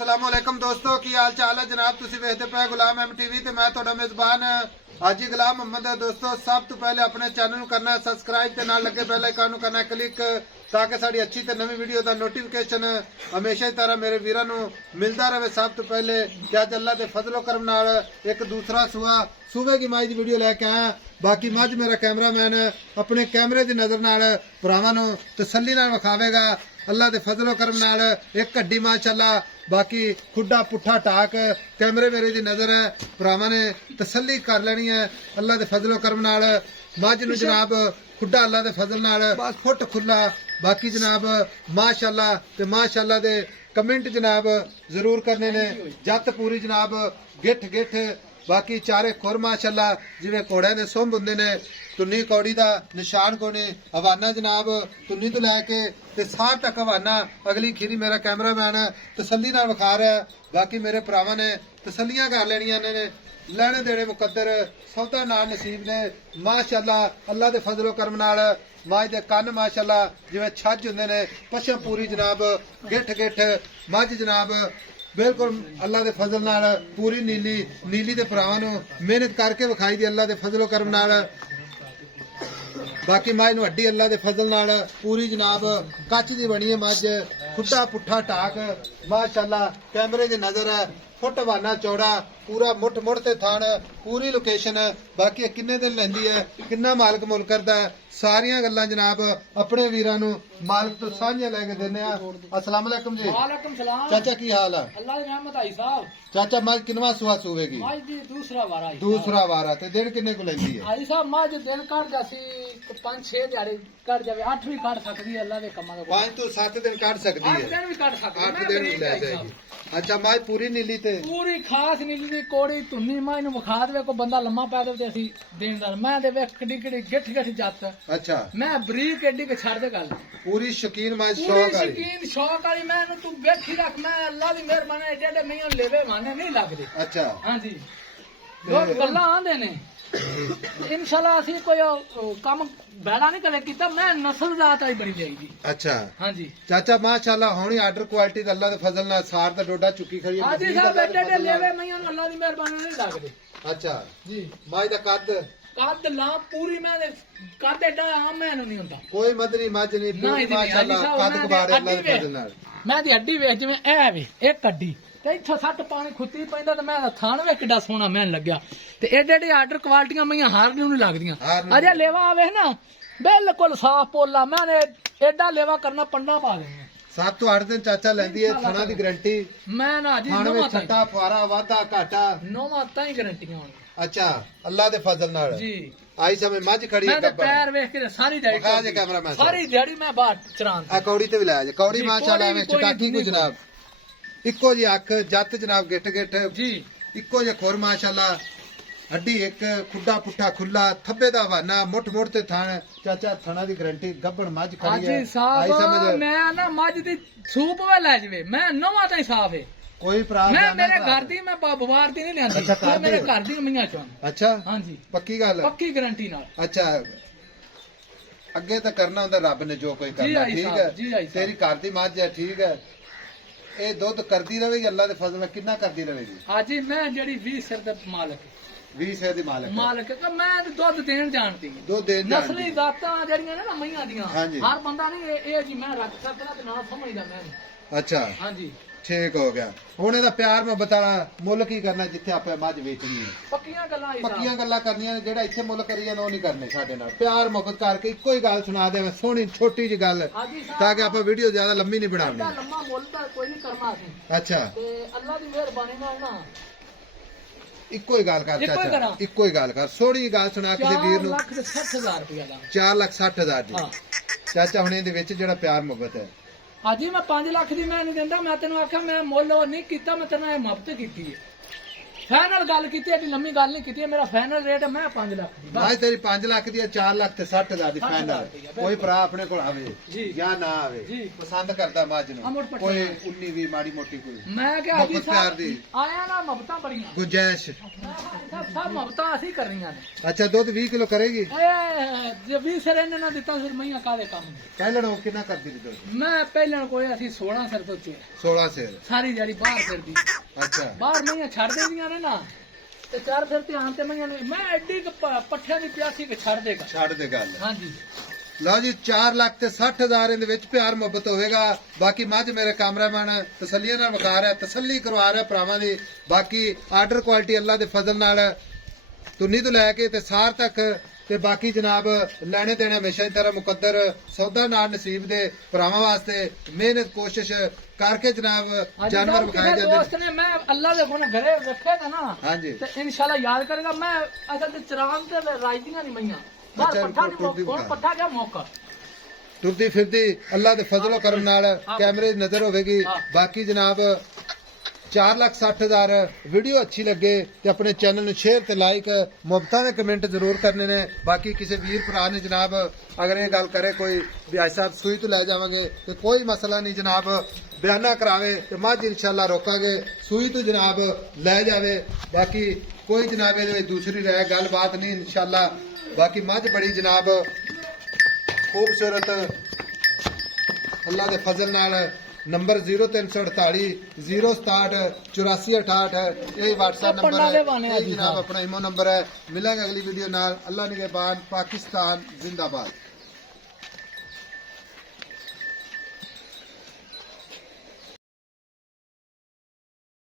अस्सलामुअलैकुम दोस्तों की हाल चाल है जनाब तुसी वेखदे पे गुलाम एम टीवी ते मैं तुहाडा मेजबान हाजी गुलाम मोहम्मद है। दोस्तों सब तो पहले अपने चैनल नूं करना है सब्सक्राइब ते नाल लगे बेल आइकन नूं करना है क्लिक ताकि साडी अच्छी ते नवी वीडियो दा नोटिफिकेशन हमेशा ही तरह मेरे वीरां नूं मिलदा रहे। सब तो पहले क्या अल्लाह दे फजलो करम नाल एक दूसरा सूबे की मज की वीडियो लैके आया। बाकी मज मेरा कैमरामैन अपने कैमरे की नज़र नाल भरावां नूं तसल्ली नाल विखावेगा। अल्लाह दे फजलो करम नाल एक हड्डी माशाअल्लाह बाकी खुड्डा पुट्ठा टाक कैमरे मेरे दी नजर है भरावां ने तसल्ली कर लेनी है। अल्लाह दे फजलो करम नाल मज नूं जनाब खुड्डा अल्लाह दे फजल नाल फुट खुला बाकी जनाब माशाअल्लाह ते माशाअल्लाह दे कमेंट जनाब जरूर करने ने। जत पूरी जनाब गिठ गिठ बाकी चारे खुर माशाअल्लाह जिवें घोड़े ने सुंभ हुंदे ने तुन्नी कौड़ी दा निशान कोने हवाना जनाब तुन्नी तो लैके ते सार तक हवाना अगली खीरी मेरा कैमरामैन तसल्ली नाल विखा रहा है। बाकी मेरे भरावां ने तसल्लियां कर लेनियां ने लेने देने मुकद्दर सौदा नाल नसीब ने माशाअल्लाह। अल्लाह दे फजलो करम नाल मज दे कन्न माशाअल्लाह जिवें छज हुंदे ने पछम पूरी जनाब गिठ गिठ मज जनाब बिल्कुल अल्लाह दे फजल नाल पूरी नीली नीली दे भरावां नूं मेहनत करके विखाई दी अल्लाह दे फजलो करम नाल। बाकी मज नूं हड्डी अल्लाह दे फजल नाल पूरी जनाब कच दी बनी है मज खुट्टा पुट्ठा टाक माशाअल्लाह कैमरे दी नजर है फुट वाना चौड़ा पूरा मुठ मुड़ ते थान पूरी लोकेशन बाकी किन्ने दिन लैंदी है किन्ना मालक मुल करदा है सारियां गल्लां जनाब अपने वीरां नूं मालक तो साझियां लैके दिंदे आ। अस्सलाम वालेकुम जी। वालेकुम सलाम। चाचा की हाल है? अल्लाह दी रहमत आई साहब। चाचा मज किनवा सुहा सुवेगी? मज दी दूसरा वारा आई। दूसरा वारा ते दिन किन्ने को लैंदी है? आई साहब मज दिन कट जासी 5-6 दिहाड़े कट जावे 8 भी कट सकदी है अल्लाह दे कमां दा। 5 तो 7 दिन काट सकदी है। 8 दिन भी कट सकदी है। 8 दिन भी ले जाएगी। अच्छा मज पूरी नीली ते पूरी खास नीली दी कोड़ी तुन्नी मज नूं विखा देवे को बंदा लम्मा पै दे ते असी देनदार मैं दे वे कड़ी कड़ी गिठ गिठ जात अच्छा मैं बरीक एडी के छड़ दे गल पूरी शकीन मज पूरी शौक वाली शकीन शौक वाली मैं तू बैठी रख मैं अल्लाह दी मेहरबानी एडे एडे मैं लेवे माने नहीं लगदे। अच्छा हां जी लोग गल्लां आंदे ने इंशाल्लाह असी कोई काम बैड़ा नहीं कदे कीता मैं नस्ल जात आई बनी जाएगी। अच्छा हां जी चाचा माशाअल्लाह होनी आर्डर क्वालिटी दा अल्लाह दे फजल नाल सार दा डोडा चुकी खड़ी है। हां जी साहब एडे एडे लेवे मैं अल्लाह दी मेहरबानी नहीं लगदे। अच्छा जी मज दा कद कद ला पूरी मैं कद एडा आम मैं नहीं होंदा कोई मदनी मज नहीं पूरी माशाअल्लाह कद कबाड़ अल्लाह दे फजल नाल मैं दी हड्डी वेख जिवें ए वे एक हड्डी ते इत्थों सੱਟ पानी खुੱਤੀ ਪੈਂਦਾ ਤੇ ਮੈਂ ਥਾਣ ਵੇ ਕਿੱਡਾ ਸੋਹਣਾ ਮੈਨੂੰ ਲੱਗਿਆ ਤੇ ਏਡੇ ਏਡੇ ਆਰਡਰ ਕੁਆਲਟੀਆਂ ਮਈਆਂ ਹਾਰ ਨੂੰ ਨਹੀਂ ਲੱਗਦੀਆਂ। ਅਜੇ ਲੇਵਾ ਆਵੇ ਨਾ ਬਿਲਕੁਲ ਸਾਫ ਪੋਲਾ ਮੈਂ ਏਡਾ ਲੇਵਾ ਕਰਨਾ ਪੰਡਾ ਪਾ ਦੇਣਾ 7 ਤੋਂ 8 ਦਿਨ ਚਾਚਾ ਲੈਂਦੀ ਹੈ ਥਣਾ ਦੀ ਗਾਰੰਟੀ ਮੈਂ ਨਾ ਜੀ ਥਾਣ ਵਿੱਚ ਛੱਟਾ ਫੁਆਰਾ ਵਾਧਾ ਘਾਟਾ ਨੋਵਾਂ ਤਾਂ ਹੀ ਗਾਰੰਟੀਆਂ ਹੋਣ। अच्छा अल्लाह दे फजल नाल जी आई समय मज खड़ी है मैं पैर वेख के सारी दिहाड़ी दिखा दे कैमरामैन सारी दिहाड़ी मैं बाहर चरान आ कौड़ी ते भी लाया जे कौड़ी माशाअल्लाह में चटाकी को जनाब इको जी अख जत जनाब गिट गिट जी इको जे खुर माशाअल्लाह हड्डी एक खुड्डा पुट्ठा खुला थब्बे दा हवाना मुठ मुड़ ते थान चाचा थाना दी गारंटी गब्बड़ मज खड़ी है। जी साहब मैं ना मज दी सूप वे ले जवे मैं नोवा ताई साफ है कोई प्रावधान मैं मेरे घर दी मैं बवार दी नहीं लेंदी। अच्छा मेरे घर दी मियां चों। अच्छा हां जी पक्की गल पक्की गारंटी नाल। अच्छा अगे तो करना हुंदा रब ने जो कोई करना ठीक है तेरी घर दी मज है ठीक है ए दुध करदी रहेगी अल्लाह दे फजल नाल कितना करदी रहेगी। हां जी मैं जेडी 20 सिर दे मालिक 20 सिर दी मालिक का मैं दुध देन जानती दुध देन नस्ली जातां जेड़ियां ने ना मईयां दियां हर बंदा नहीं ए जी मैं रख सकदा ते ना समझदा मैं। अच्छा हां जी ठीक हो गया हुण ਇਹਦਾ ਪਿਆਰ ਮੁਹੱਬਤ ਵਾਲਾ ਮੁੱਲ ਕੀ ਕਰਨਾ ਜਿੱਥੇ ਆਪਾਂ ਮੱਝ ਵੇਚਣੀ ਹੈ ਪੱਕੀਆਂ ਗੱਲਾਂ ਕਰਨੀਆਂ ਨੇ ਜਿਹੜਾ ਇੱਥੇ ਮੁੱਲ ਕਰੀ ਜਾਂਦਾ ਉਹ ਨਹੀਂ ਕਰਨੇ ਸਾਡੇ ਨਾਲ ਪਿਆਰ ਮੁਹੱਬਤ ਕਰਕੇ ਇੱਕੋ ਹੀ ਗੱਲ ਸੁਣਾ ਦੇਵੇਂ ਸੋਹਣੀ ਛੋਟੀ ਜਿਹੀ ਗੱਲ ਤਾਂ ਕਿ ਆਪਾਂ ਵੀਡੀਓ ਜ਼ਿਆਦਾ ਲੰਮੀ ਨਹੀਂ ਬਣਾਉਣੀ। ਲੰਮਾ ਮੁੱਲ ਤਾਂ ਕੋਈ ਨਹੀਂ ਕਰਨਾ ਅਸੀਂ। ਅੱਛਾ ਤੇ ਅੱਲਾ ਦੀ ਮਿਹਰਬਾਨੀ ਨਾਲ ਨਾ ਇੱਕੋ ਹੀ ਗੱਲ ਕਰ ਚਾਚਾ ਇੱਕੋ ਹੀ ਗੱਲ ਕਰ ਸੋਹਣੀ ਗੱਲ ਸੁਣਾ ਕਿਸੇ ਵੀਰ ਨੂੰ 4,60,000 ਰੁਪਏ ਦਾ 4,60,000 ਦੀ ਚਾਚਾ ਹੁਣ ਇਹਦੇ ਵਿੱਚ ਜਿਹੜਾ ਪਿਆਰ ਮੁਹੱਬਤ ਹੈ ਹਾਂਜੀ मैं 5 ਲੱਖ ਦੀ ਮੈਂ ਨਹੀਂ ਦਿੰਦਾ ਮੈਂ ਤੈਨੂੰ ਆਖਿਆ ਮੈਂ ਮੁੱਲ ਨਹੀਂ ਕੀਤਾ ਮੈਂ ਤੈਨੂੰ ਇਹ ਮੁਹੱਬਤ ਕੀਤੀ ਹੈ ਫਾਈਨਲ ਗੱਲ ਕੀਤੀ ਐਡੀ ਲੰਮੀ ਗੱਲ ਨਹੀਂ ਕੀਤੀ ਮੇਰਾ ਫਾਈਨਲ ਰੇਟ ਮੈਂ 5 ਲੱਖ ਦੀ ਭਾਈ ਤੇਰੀ 5 ਲੱਖ ਦੀ 4 ਲੱਖ ਤੇ 60,000 ਦੀ ਫਾਈਨਲ ਕੋਈ ਭਰਾ ਆਪਣੇ ਕੋਲ ਆਵੇ ਜਾਂ ਨਾ ਆਵੇ ਪਸੰਦ ਕਰਦਾ ਮੱਝ ਨੂੰ ਕੋਈ 19 20 ਮਾੜੀ ਮੋਟੀ ਕੋਈ ਮੈਂ ਕਿਹਾ ਜੀ ਪਿਆਰ ਦੀ ਆਇਆ ਨਾ ਮੁਹੱਬਤਾਂ ਬੜੀਆਂ ਗੁੰਜਾਇਸ਼ ਸਭ ਮੁਹੱਬਤਾਂ ਅਸੀਂ ਕਰਨੀਆਂ ਨੇ ਅੱਛਾ ਦੁੱਧ 20 ਕਿਲੋ ਕਰੇਗੀ ਜੇ 20 ਸਿਰ ਇਹਨੇ ਨਾ ਦਿੱਤਾ ਫਿਰ ਮਈਆਂ ਕਾਦੇ ਕੰਮ ਕਹਿ ਲੈਣੋ ਕਿੰਨਾ ਕਰਦੀ ਦੀ ਦੁੱਧ ਮੈਂ ਪਹਿਲਾਂ ਕੋਈ ਅਸੀਂ 16 ਸਿਰ ਤੋਂ 16 ਸਿਰ ਸਾਰੀ ਜਿਹੜੀ ਬਾਹਰ ਫਿਰਦੀ ਅੱਛਾ ਬਾਹਰ ਮਈਆਂ ਛੱਡ ਦੇਦੀਆਂ ਨੇ ਨਾ ਤੇ ਚਾਰ ਫਿਰ ਧਿਆਨ ਤੇ ਮਈਆਂ ਨੇ ਮੈਂ ਐਡੀ ਪੱਠਿਆਂ ਦੀ ਪਿਆਸੀ ਕਿ ਛੱਡ ਦੇ ਗੱਲ ਹਾਂਜੀ ਲਓ ਜੀ 4 ਲੱਖ ਤੇ 60,000 ਦੇ ਵਿੱਚ ਪਿਆਰ ਮੁਹੱਬਤ ਹੋਵੇਗਾ ਬਾਕੀ ਮੱਝ ਮੇਰੇ ਕੈਮਰਾਮੈਨ ਤਸੱਲੀਆਂ ਨਾਲ ਵਿਖਾ ਰਿਹਾ ਤਸੱਲੀ ਕਰਵਾ ਰਿਹਾ ਭਰਾਵਾਂ ਦੀ ਬਾਕੀ ਆਰਡਰ ਕੁਆਲਿਟੀ ਅੱਲਾ ਦੇ ਫਜ਼ਲ ਨਾਲ ਤੁੰਨੀ ਤੋਂ ਲੈ ਕੇ ਤੇ ਸਾਰ ਤੱਕ ਤੇ ਬਾਕੀ ਜਨਾਬ ਲੈਣੇ ਦੇਣੇ ਹਮੇਸ਼ਾ ਹੀ ਤਰ੍ਹਾਂ ਮੁਕੱਦਰ ਸੌਦਾ ਨਾਲ ਨਸੀਬ ਦੇ ਭਰਾਵਾਂ ਵਾਸਤੇ ਮਿਹਨਤ ਕੋਸ਼ਿਸ਼ ਕਰਕੇ ਜਨਾਬ ਜਾਨਵਰ ਵਿਖਾਏ ਜਾਂਦੇ ਦੋਸਤ ਨੇ ਮੈਂ ਅੱਲਾ ਦੇ ਕੋਲ ਘਰੇ ਰੱਖੇਗਾ ਨਾ ਹਾਂਜੀ ਤੇ ਇਨਸ਼ਾਅੱਲਾ ਯਾਦ ਕਰੇਗਾ ਮੈਂ ਅਸਲ ਤੇ ਚਰਾਨ ਤੇ ਰਾਜਦੀਆਂ ਨਹੀਂ ਮਈਆਂ ਬਾਹਰ ਪੱਠਾ ਨਹੀਂ ਕੋਲ ਪੱਠਾ ਕਿਆ ਮੌਕਾ ਤੁਰਦੀ ਫਿਰਦੀ ਅੱਲਾ ਦੇ ਫਜ਼ਲ ਕਰਮ ਨਾਲ ਕੈਮਰੇ ਦੀ ਨਜ਼ਰ ਹੋਵੇਗੀ ਬਾਕੀ ਜਨਾਬ 4,60,000 ਵੀਡੀਓ ਅੱਛੀ ਲੱਗੇ ਤੇ ਆਪਣੇ ਚੈਨਲ ਨੂੰ ਸ਼ੇਅਰ ਤੇ ਲਾਈਕ ਮੁਹੱਬਤਾਂ ਦੇ ਕਮੈਂਟ ਜ਼ਰੂਰ ਕਰਨੇ ਨੇ ਬਾਕੀ ਕਿਸੇ ਵੀਰ ਭਰਾ ਨੇ ਜਨਾਬ ਅਗਰ ਇਹ ਗੱਲ ਕਰੇ ਕੋਈ ਵੀ ਭਾਈ ਸਾਹਿਬ ਸੂਈ ਤੋਂ ਲੈ ਜਾਵਾਂਗੇ ਤੇ ਕੋਈ ਮਸਲਾ ਨਹੀਂ ਜਨਾਬ ਬਿਆਨਾ ਕਰਾਵੇ ਤੇ ਮੱਝ ਇਨਸ਼ਾਅੱਲਾ ਰੋਕਾਂਗੇ ਸੂਈ ਤੋਂ ਜਨਾਬ ਲੈ ਜਾਵੇ ਬਾਕੀ ਕੋਈ ਜਨਾਬ ਇਹਦੇ ਵਿੱਚ ਦੂਸਰੀ ਰਹਿ ਗੱਲਬਾਤ ਨਹੀਂ ਇਨਸ਼ਾਅੱਲਾ ਬਾਕੀ ਮੱਝ ਬੜੀ ਜਨਾਬ ਖੂਬਸੂਰਤ ਅੱਲਾ ਦੇ ਫਜ਼ਲ ਨਾਲ ਨੰਬਰ 0348 067 8468 ਇਹ WhatsApp ਨੰਬਰ ਹੈ ਇਹ ਜਨਾਬ ਆਪਣਾ ਇਮੋ ਨੰਬਰ ਹੈ ਮਿਲਾਂਗੇ ਅਗਲੀ ਵੀਡੀਓ ਨਾਲ ਅੱਲਾ ਨਿਗਹਿਬਾਨ ਪਾਕਿਸਤਾਨ ਜ਼ਿੰਦਾਬਾਦ